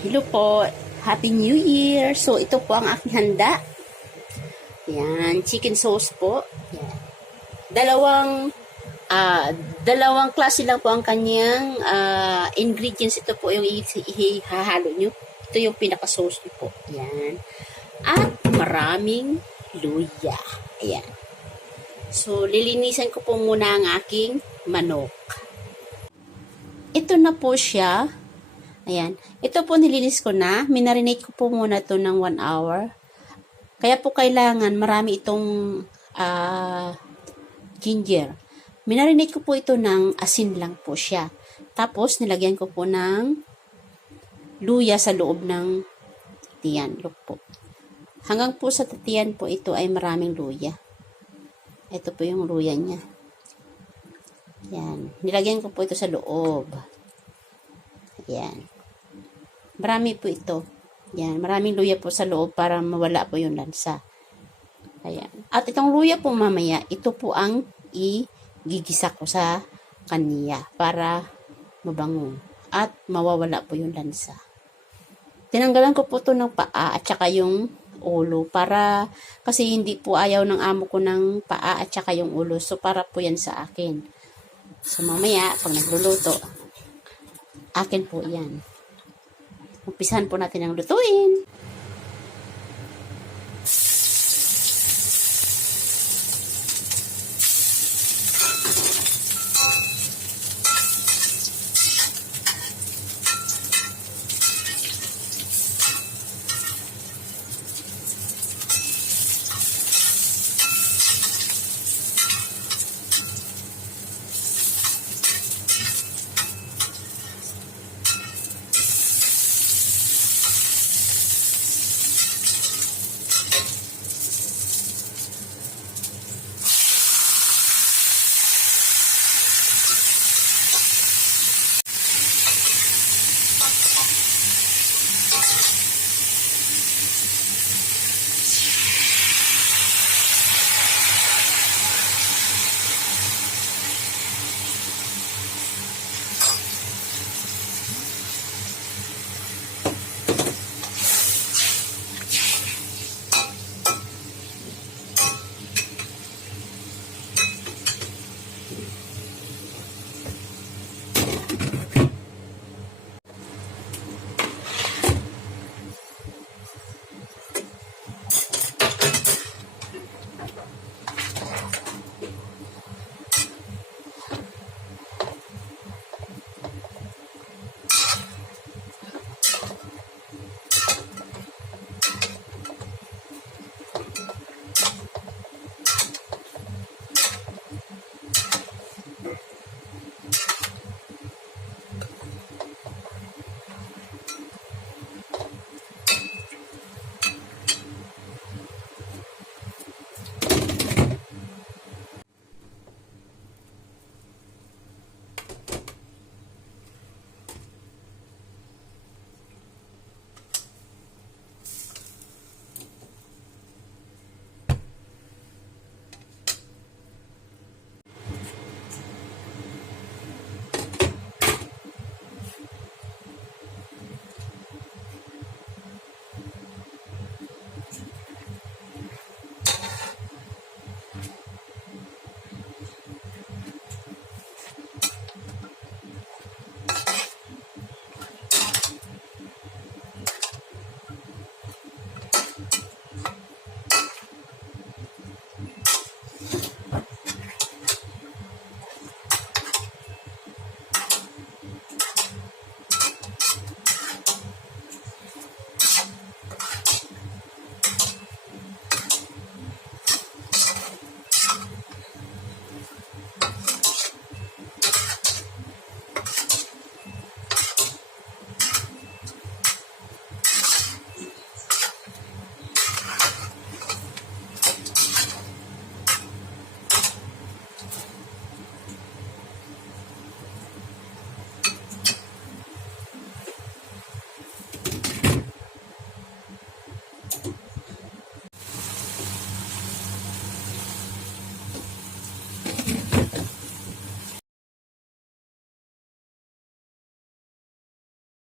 Hello po. Happy New Year. So, ito po ang aking handa. Yan. Chicken sauce po. Yan. Dalawang klase lang po ang kanyang ingredients. Ito po yung ihahalo nyo. Ito yung pinaka-sauce nyo po. Yan. At maraming luya. Ayan. So, lilinisan ko po muna ang aking manok. Ito na po siya. Ayan. Ito po nilinis ko na. Minarinate ko po muna ito ng 1 hour. Kaya po kailangan marami itong ginger. Minarinate ko po ito ng asin lang po siya. Tapos nilagyan ko po ng luya sa loob ng tiyan. Look po. Hanggang po sa tatiyan po ito ay maraming luya. Ito po yung luya niya. Yan. Nilagyan ko po ito sa loob. Yan. Marami po ito. Yan. Maraming luya po sa loob para mawala po yung lansa. Ayan. At itong luya po mamaya, ito po ang igigisa ko sa kanya para mabango. At mawawala po yung lansa. Tinanggalan ko po ito ng paa at saka yung ulo para kasi hindi po ayaw ng amo ko ng paa at saka yung ulo. So para po yan sa akin. So mamaya pag nagluluto, akin po yan. Umpisahan po natin ang lutuin.